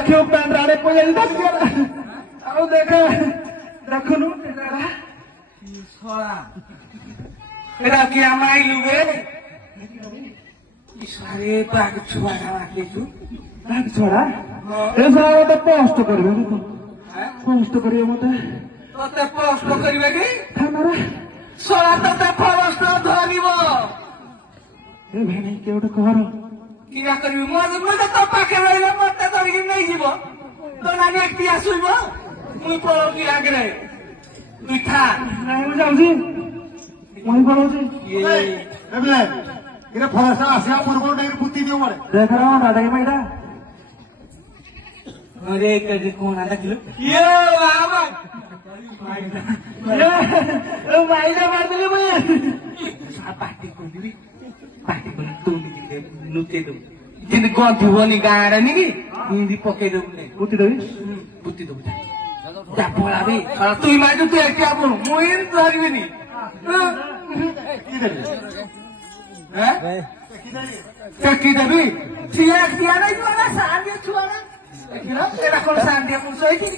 देखियो पैंट आड़े पजल धर गया आओ देखे देखनु एटा ছড়া এটা কি আমাই লুবে ইসারে পাগ ছুয়া রাখেছু भाग छोड़ा ए सारा मते पोस्ट करबे तो पोस्ट करियो मते তোতে পোস্ট করিবে কি थानारे ছড়া তোতে পোস্ট ধরিব ए भाई केउटा कहर কিয়া করিবি মতে তো পাকে রইলে মতে ধরিকি নেই যাব তো নানি একটি আসুইব মুই পড়ো কি আগরে তুই থা नहीं जाउजी वही बोलोजी এবলে এটা ফরাসা আসিয়া পরবর নাই বুদ্ধি দিও মারে देख रहा हूं दादा के मैडा अरे कजे कोण आला किलो ये बाबा ए माइला मार दिले मैं सा पार्टी कोनी तू दिले नुते दो जिन गंथि होनी गाडा नि कि हिंदी पके दो ने बुद्धि देवी बुद्धि दो जा पळाबे तुई माजु तू एकटी आपण मोइन धरबे नि কি দেবে हैं की देबी थिया थिया नै जुना सान्दिया छुआ ना देखिन एटा कोन सान्दिया पुसै कि